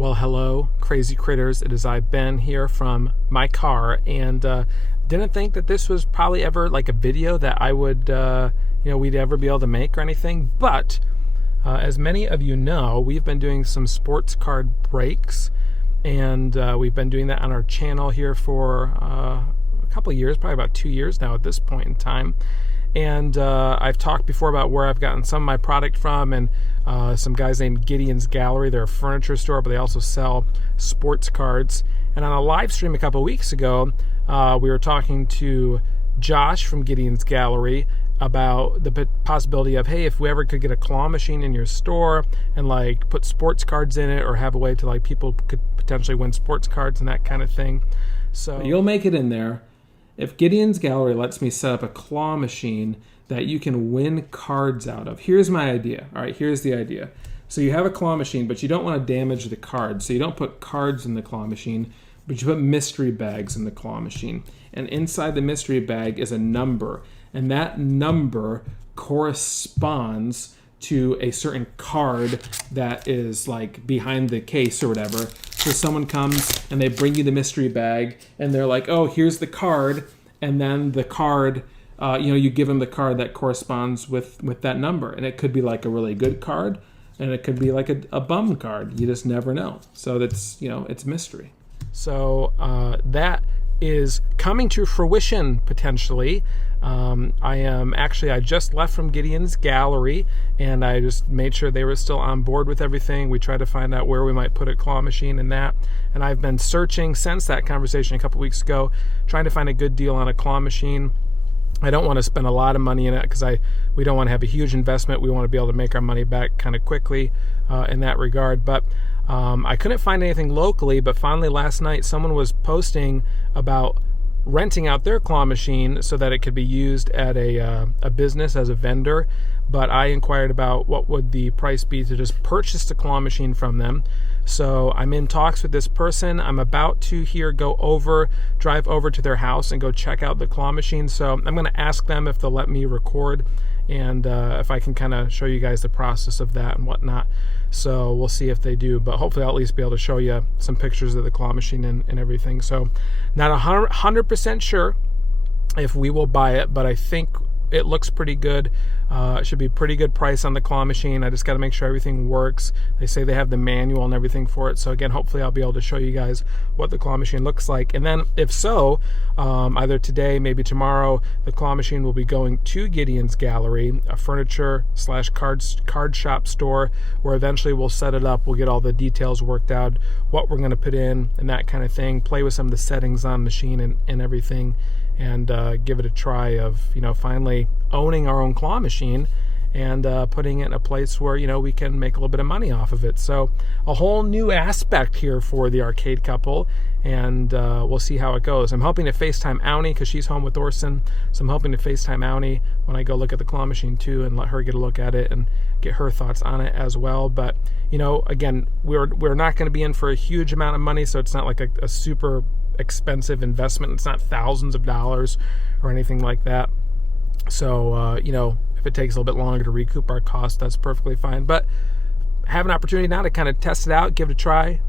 Well, hello, crazy critters. It is I, Ben, here from my car, and didn't think that this was probably ever like a video that I would, we'd ever be able to make or anything. But as many of you know, we've been doing some sports card breaks, and we've been doing that on our channel here for a couple of years, probably about 2 years now at this point in time. And I've talked before about where I've gotten some of my product from, and some guys named Gideon's Gallery. They're a furniture store, but they also sell sports cards. And on a live stream a couple weeks ago, we were talking to Josh from Gideon's Gallery about the possibility of, hey, if we ever could get a claw machine in your store and like put sports cards in it, or have a way to like people could potentially win sports cards and that kind of thing. So you'll make it in there. If Gideon's Gallery lets me set up a claw machine that you can win cards out of. Here's my idea. All right, here's the idea. So you have a claw machine, but you don't want to damage the cards. So you don't put cards in the claw machine, but you put mystery bags in the claw machine. And inside the mystery bag is a number. And that number corresponds to a certain card that is like behind the case or whatever. So someone comes and they bring you the mystery bag and they're like, oh, here's the card. And then the card, you give them the card that corresponds with that number. And it could be like a really good card, and it could be like a bum card. You just never know. So that's, it's mystery. So that is coming to fruition potentially. I just left from Gideon's Gallery, and I just made sure they were still on board with everything. We tried to find out where we might put a claw machine in that, and I've been searching since that conversation a couple weeks ago, trying to find a good deal on a claw machine. I don't want to spend a lot of money in it because we don't want to have a huge investment. We want to be able to make our money back kind of quickly in that regard. But I couldn't find anything locally, but finally last night someone was posting about renting out their claw machine so that it could be used at a business as a vendor. But I inquired about what would the price be to just purchase the claw machine from them. So I'm in talks with this person. I'm about to drive over to their house and go check out the claw machine. So I'm going to ask them if they'll let me record, and if I can kind of show you guys the process of that and whatnot. So we'll see if they do, but hopefully I'll at least be able to show you some pictures of the claw machine and everything. So not 100% sure if we will buy it, but I think it looks pretty good. It should be a pretty good price on the claw machine. I just got to make sure everything works. They say they have the manual and everything for it. So again, hopefully I'll be able to show you guys what the claw machine looks like. And then if so, either today, maybe tomorrow, the claw machine will be going to Gideon's Gallery, a furniture/card shop store, where eventually we'll set it up. We'll get all the details worked out, what we're going to put in and that kind of thing, play with some of the settings on the machine and everything, and give it a try of, finally owning our own claw machine and putting it in a place where, we can make a little bit of money off of it. So a whole new aspect here for the arcade couple, and we'll see how it goes. I'm hoping to FaceTime Auni because she's home with Orson. So I'm hoping to FaceTime Auni when I go look at the claw machine too, and let her get a look at it and get her thoughts on it as well. But, again, we're not going to be in for a huge amount of money, so it's not like a super expensive investment. It's not thousands of dollars or anything like that. So, if it takes a little bit longer to recoup our costs, that's perfectly fine. But have an opportunity now to kind of test it out, give it a try.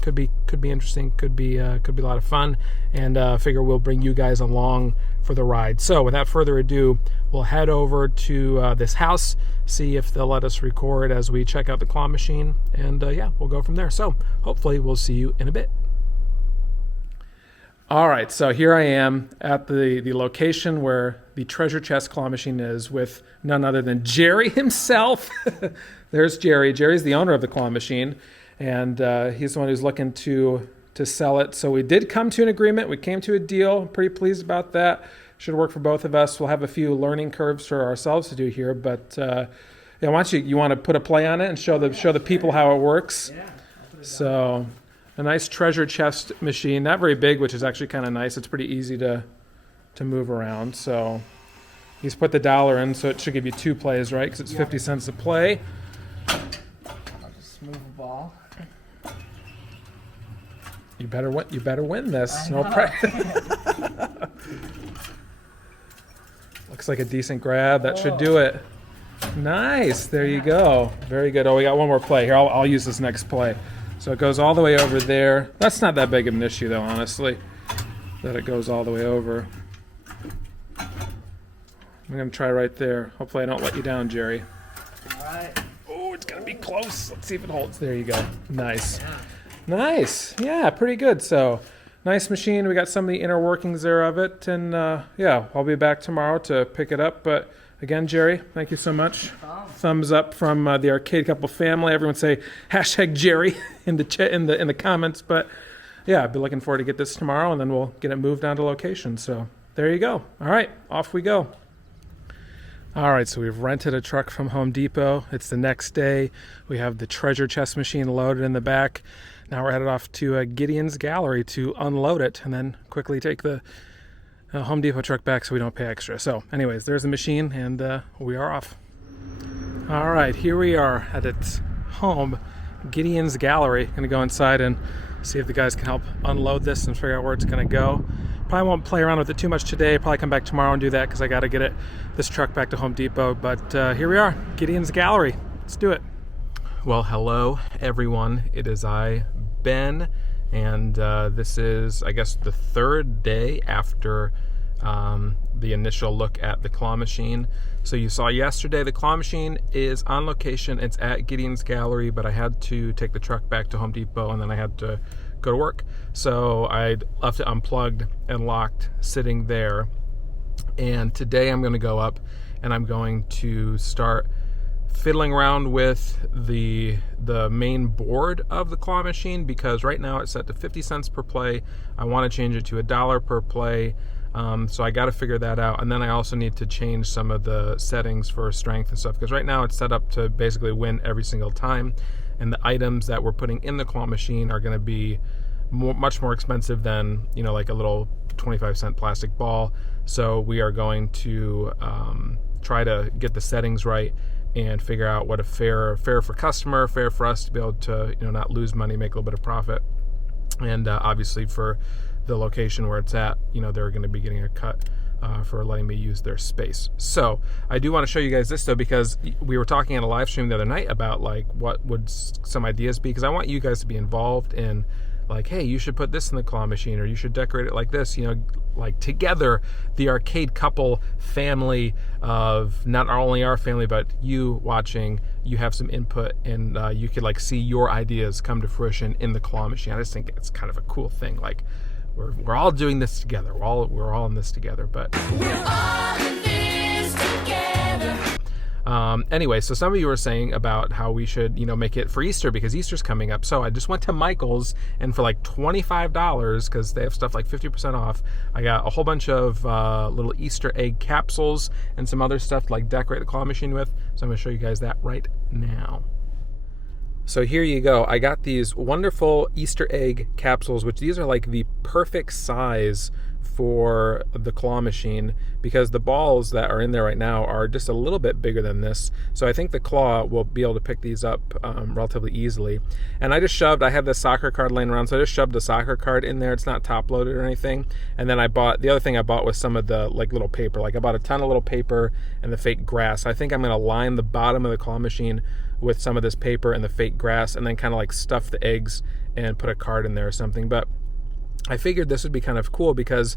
Could be interesting. Could be a lot of fun. And figure we'll bring you guys along for the ride. So without further ado, we'll head over to this house, see if they'll let us record as we check out the claw machine, and we'll go from there. So hopefully we'll see you in a bit. All right, so here I am at the location where the treasure chest claw machine is, with none other than Jerry himself. There's Jerry. Jerry's the owner of the claw machine, and he's the one who's looking to sell it. So we did come to an agreement. We came to a deal. Pretty pleased about that. Should work for both of us. We'll have a few learning curves for ourselves to do here, but why don't you want to put a play on it and show the people how it works? Yeah. So. A nice treasure chest machine, not very big, which is actually kind of nice. It's pretty easy to move around. So he's put the dollar in, so it should give you 2 plays, right? Because it's 50 cents a play. I'll just move the ball. You better win this. No Looks like a decent grab. That should do it. Nice. There you go. Very good. Oh, we got one more play here. I'll use this next play. So it goes all the way over there. That's not that big of an issue though, honestly, that it goes all the way over. I'm gonna try right there. Hopefully I don't let you down, Jerry. All right. Oh, it's gonna be close. Let's see if it holds. There you go. Nice. Yeah. Nice. Yeah, pretty good. So, nice machine. We got some of the inner workings there of it. And yeah, I'll be back tomorrow to pick it up. But again, Jerry, thank you so much. Thumbs up from the Arcade Couple family. Everyone say hashtag Jerry in the comments. But yeah, I'll be looking forward to get this tomorrow, and then we'll get it moved down to location. So there you go. All right, off we go. All right, so we've rented a truck from Home Depot. It's the next day. We have the treasure chest machine loaded in the back. Now we're headed off to Gideon's gallery to unload it and then quickly take the Home Depot truck back so we don't pay extra. So anyways, there's the machine, and we are off. All right, here we are at its home, Gideon's gallery. Gonna go inside and see if the guys can help unload this and figure out where it's gonna go. Probably won't play around with it too much today. Probably come back tomorrow and do that because I got to get this truck back to Home Depot. But here we are, Gideon's gallery. Let's do it. Well, hello everyone. It is I, Ben, and this is, I guess, the third day after the initial look at the claw machine. So you saw yesterday the claw machine is on location. It's at Gideon's gallery, but I had to take the truck back to Home Depot, and then I had to go to work. So I left it unplugged and locked sitting there. And today I'm going to go up and I'm going to start fiddling around with the main board of the claw machine, because right now it's set to 50 cents per play. I want to change it to $1 per play. So I got to figure that out. And then I also need to change some of the settings for strength and stuff, because right now it's set up to basically win every single time. And the items that we're putting in the claw machine are going to be much more expensive than, you know, like a little 25-cent plastic ball. So we are going to try to get the settings right and figure out what a fair for customer, fair for us to be able to, you know, not lose money, make a little bit of profit. And obviously for the location where it's at, you know, they're going to be getting a cut for letting me use their space. So I do want to show you guys this though, because we were talking on a live stream the other night about like what would some ideas be, because I want you guys to be involved in, like, hey, you should put this in the claw machine, or you should decorate it like this, you know, like together, the Arcade Couple family of not only our family, but you watching, you have some input, and you could like see your ideas come to fruition in the claw machine. I just think it's kind of a cool thing. Like we're all doing this together. We're all in this together, but we're all in this together. Anyway, so some of you were saying about how we should, you know, make it for Easter because Easter's coming up. So I just went to Michael's, and for like $25, because they have stuff like 50% off, I got a whole bunch of little Easter egg capsules and some other stuff to like decorate the claw machine with. So I'm going to show you guys that right now. So here you go. I got these wonderful Easter egg capsules, which these are like the perfect size for the claw machine, because the balls that are in there right now are just a little bit bigger than this. So I think the claw will be able to pick these up relatively easily. And I have this soccer card laying around, so I just shoved a soccer card in there. It's not top loaded or anything. And then the other thing I bought was some of the like little paper. Like I bought a ton of little paper and the fake grass. I think I'm going to line the bottom of the claw machine with some of this paper and the fake grass, and then kind of like stuff the eggs and put a card in there or something. But I figured this would be kind of cool, because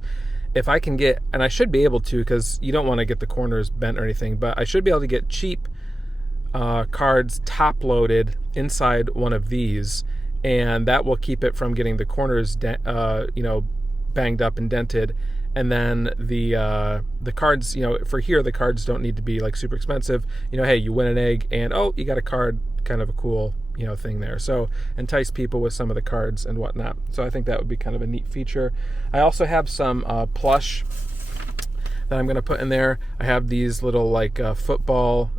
if I can get, and I should be able to, because you don't want to get the corners bent or anything, but I should be able to get cheap cards top loaded inside one of these, and that will keep it from getting the corners banged up and dented. And then the cards, you know, for here, the cards don't need to be like super expensive. You know, hey, you win an egg and, oh, you got a card, kind of a cool, you know, thing there. So entice people with some of the cards and whatnot. So I think that would be kind of a neat feature. I also have some plush that I'm going to put in there. I have these little like football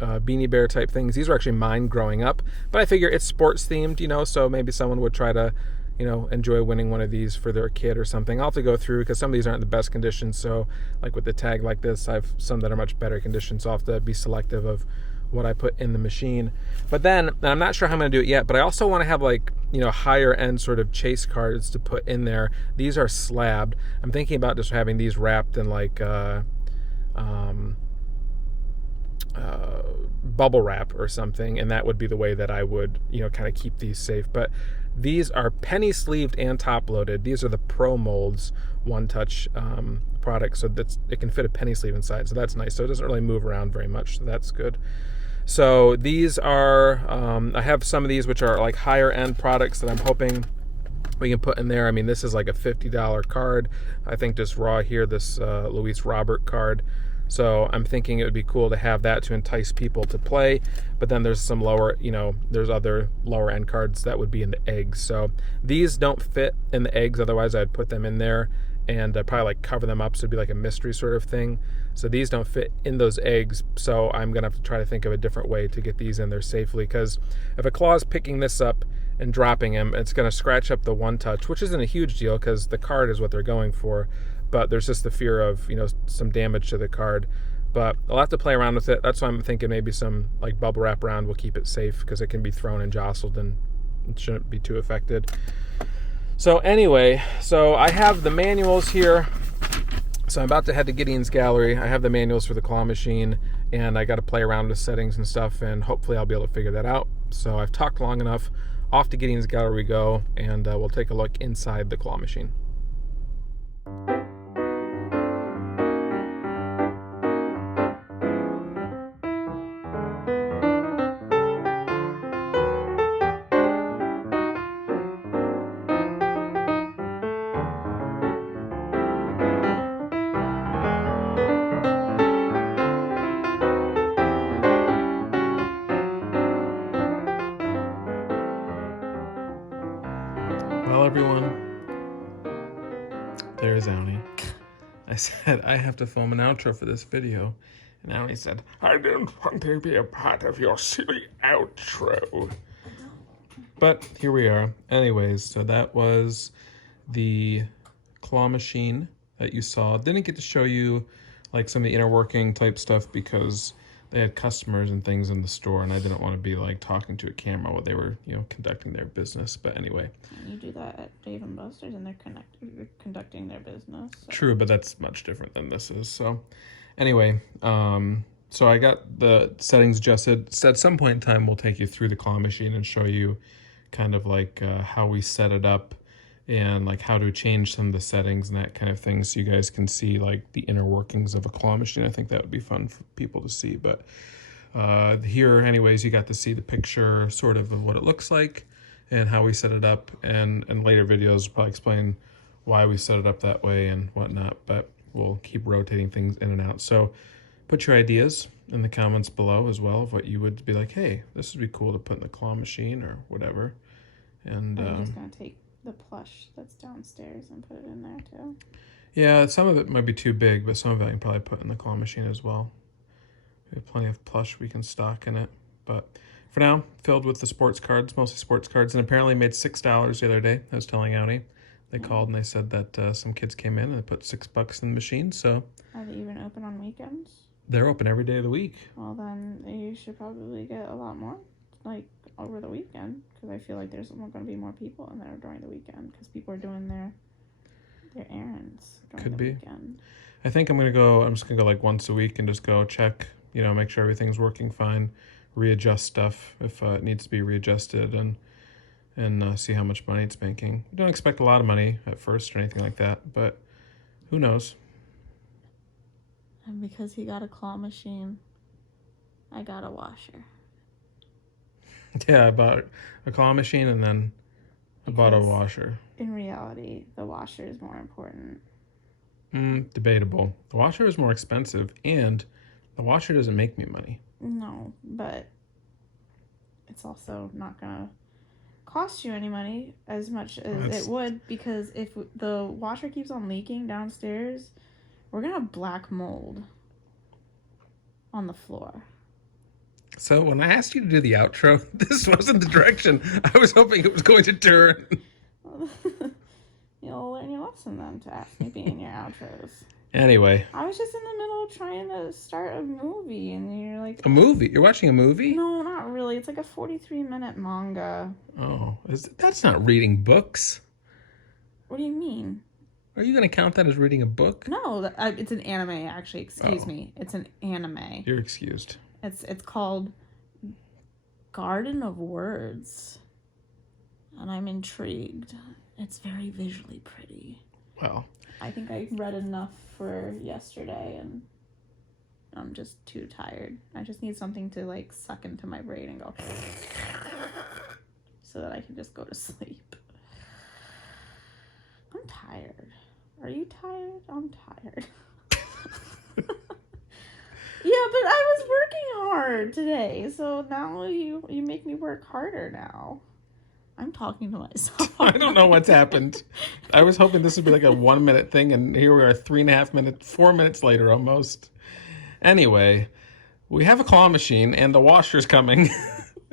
beanie bear type things. These were actually mine growing up, but I figure it's sports themed, you know, so maybe someone would try to, you know, enjoy winning one of these for their kid or something. I'll have to go through, because some of these aren't the best conditions. So like with the tag like this, I have some that are much better conditions. So I'll have to be selective of what I put in the machine. But then, and I'm not sure how I'm going to do it yet, but I also want to have like, you know, higher end sort of chase cards to put in there. These are slabbed. I'm thinking about just having these wrapped in like bubble wrap or something, and that would be the way that I would, kind of keep these safe. But these are penny sleeved and top loaded. These are the Pro Molds One Touch products, so it can fit a penny sleeve inside, so that's nice. So it doesn't really move around very much, so that's good. So these are, I have some of these which are like higher end products that I'm hoping we can put in there. I mean, this is like a $50 card. I think just raw here, this Luis Robert card. So I'm thinking it would be cool to have that to entice people to play. But then there's some lower, there's other lower end cards that would be in the eggs. So these don't fit in the eggs. Otherwise, I'd put them in there and probably like cover them up so it'd be like a mystery sort of thing. So these don't fit in those eggs. So I'm going to have to try to think of a different way to get these in there safely. Because if a claw's picking this up and dropping him, it's going to scratch up the One Touch, which isn't a huge deal because the card is what they're going for. But there's just the fear of, some damage to the card. But I'll have to play around with it. That's why I'm thinking maybe some like bubble wrap around will keep it safe because it can be thrown and jostled and it shouldn't be too affected. So anyway, I have the manuals here. So I'm about to head to Gideon's gallery. I have the manuals for the claw machine and I got to play around with settings and stuff, and hopefully I'll be able to figure that out. So I've talked long enough. Off to Gideon's gallery we go, and we'll take a look inside the claw machine. Well, everyone, there's Auni. I said I have to film an outro for this video, and Auni said, I don't want to be a part of your silly outro. But here we are. Anyways, so that was the claw machine that you saw. Didn't get to show you like some of the inner working type stuff because they had customers and things in the store, and I didn't want to be like talking to a camera while they were, conducting their business. But anyway. You do that at Dave and Buster's, and they're conducting their business. So. True, but that's much different than this is. So anyway, so I got the settings adjusted. So at some point in time, we'll take you through the claw machine and show you kind of like how we set it up and like how to change some of the settings and that kind of thing, so you guys can see like the inner workings of a claw machine. I think that would be fun for people to see. But here anyways, you got to see the picture sort of what it looks like and how we set it up, and later videos will probably explain why we set it up that way and whatnot, but we'll keep rotating things in and out. So put your ideas in the comments below as well of what you would be like, hey, this would be cool to put in the claw machine or whatever. And I'm just gonna take the plush that's downstairs and put it in there too. Yeah, some of it might be too big, but some of it I can probably put in the claw machine as well. We have plenty of plush we can stock in it. But for now, filled with the sports cards, mostly sports cards, and apparently made $6 the other day. I was telling Auni. They called and they said that some kids came in and they put $6 in the machine. So are they even open on weekends? They're open every day of the week. Well, then you should probably get a lot more, like, over the weekend, because I feel like there's going to be more people in there during the weekend, because people are doing their errands during the weekend. I think I'm just going to go like once a week and just go check, make sure everything's working fine, readjust stuff if it needs to be readjusted, and see how much money it's making. We don't expect a lot of money at first or anything like that, but who knows? And because he got a claw machine, I got a washer. Yeah, I bought a claw machine and then I bought a washer. In reality, the washer is more important. Debatable. The washer is more expensive, and the washer doesn't make me money. No, but it's also not going to cost you any money as much as it would, because if the washer keeps on leaking downstairs, we're going to have black mold on the floor. So when I asked you to do the outro, this wasn't the direction I was hoping it was going to turn. You'll learn your lesson then to ask me being your outros. Anyway. I was just in the middle of trying to start a movie, and you're like... A movie? You're watching a movie? No, not really. It's like a 43-minute manga. Oh, that's not reading books. What do you mean? Are you going to count that as reading a book? No, it's an anime, actually. Excuse me. It's an anime. You're excused. It's called garden of words. And I'm intrigued. It's very visually pretty. Well, I think I read enough for yesterday and I'm just too tired. I just need something to like suck into my brain and go so that I can just go to sleep. I'm tired. Are you tired? I'm tired. Yeah, but I was working hard today, so now you make me work harder now. I'm talking to myself. I don't know what's happened. I was hoping this would be like a 1 minute thing, and here we are 3.5 minutes, 4 minutes later almost. Anyway, we have a claw machine, and the washer's coming.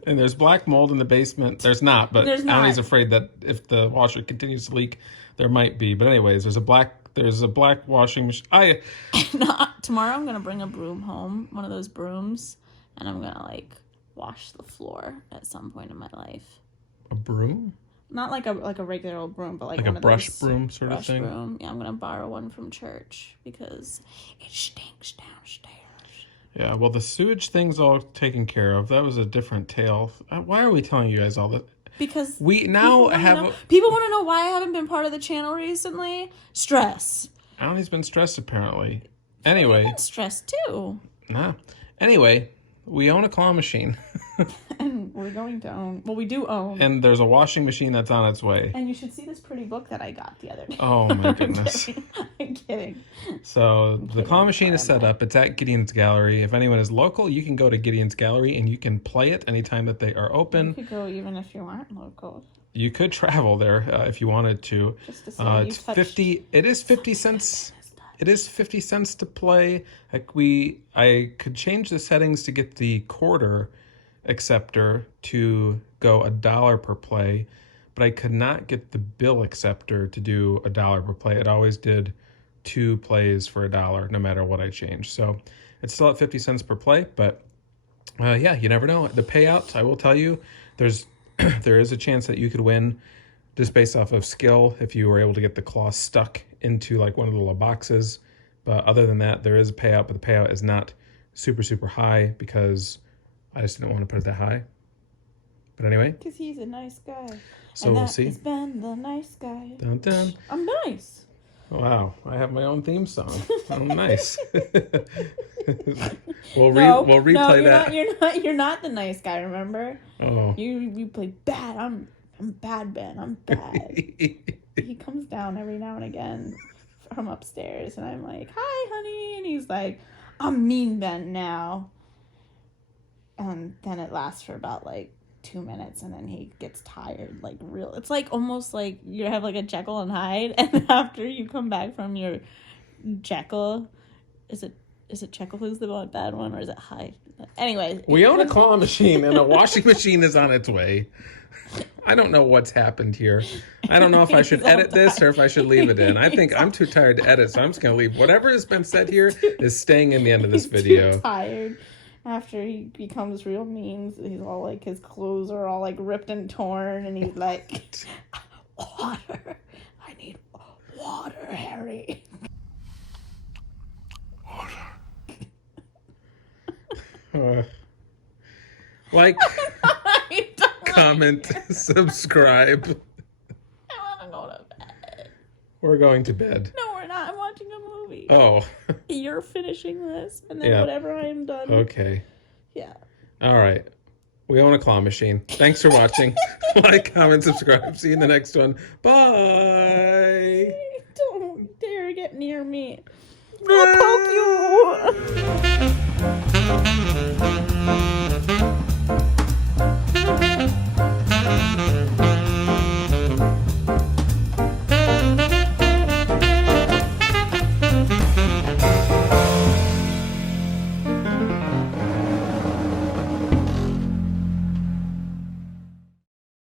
And there's black mold in the basement. There's not, but Annie's afraid that if the washer continues to leak, there might be. But anyways, there's a black washing machine. Tomorrow I'm gonna bring a broom home, one of those brooms, and I'm gonna like wash the floor at some point in my life. A broom? Not like a regular old broom, but like one a of brush broom sort of thing. Broom. Yeah, I'm gonna borrow one from church because it stinks downstairs. Yeah, well, the sewage thing's all taken care of. That was a different tale. Why are we telling you guys all that? Because we now people want to know why I haven't been part of the channel recently. Stress. Annie's been stressed apparently. Anyway, I've been stressed too. Nah. Anyway, we own a claw machine. And we're going to own. Well, we do own. And there's a washing machine that's on its way. And you should see this pretty book that I got the other day. Oh my goodness. I'm kidding. So the claw machine is set up. It's at Gideon's Gallery. If anyone is local, you can go to Gideon's Gallery and you can play it anytime that they are open. You could go even if you aren't local. You could travel there if you wanted to. Just to say it's 50. It is 50 cents. It is 50 cents to play. I could change the settings to get the quarter acceptor to go $1 per play, but I could not get the bill acceptor to do $1 per play. It always did 2 plays for $1 no matter what I changed. So it's still at 50 cents per play, but yeah, you never know. The payout, I will tell you, there is a chance that you could win just based off of skill if you were able to get the claw stuck into like one of the little boxes. But other than that, there is a payout, but the payout is not super, super high because I just didn't want to put it that high. But anyway. Because he's a nice guy. So we'll see. He's Ben, the nice guy. Dun, dun. I'm nice. Wow, I have my own theme song. Oh, nice. We'll replay that. You're not the nice guy. Remember? Oh. You play bad. I'm bad Ben. I'm bad. He comes down every now and again from upstairs, and I'm like, "Hi, honey," and he's like, "I'm mean Ben now." And then it lasts for about like 2 minutes, and then he gets tired, like real. It's like almost like you have like a Jekyll and Hyde, and after you come back from your Jekyll, is it Jekyll who's the bad one, or is it Hyde? Anyway, we own a claw machine, and a washing machine is on its way. I don't know what's happened here. I don't know if I should edit this or if I should leave it in. I think I'm too tired to edit, so I'm just going to leave. Whatever has been said here is staying in the end of this video. Too tired. After he becomes real mean, he's all like, his clothes are all like ripped and torn, and he's like, "Water. I need water, Harry." Like, comment, subscribe. I want to go to bed. We're going to bed. No, we're not. I'm watching a movie. Oh. You're finishing this, and then whatever I am done. Okay. Yeah. All right. We own a claw machine. Thanks for watching. Like, comment, subscribe. See you in the next one. Bye. Don't dare get near me. I'll poke you.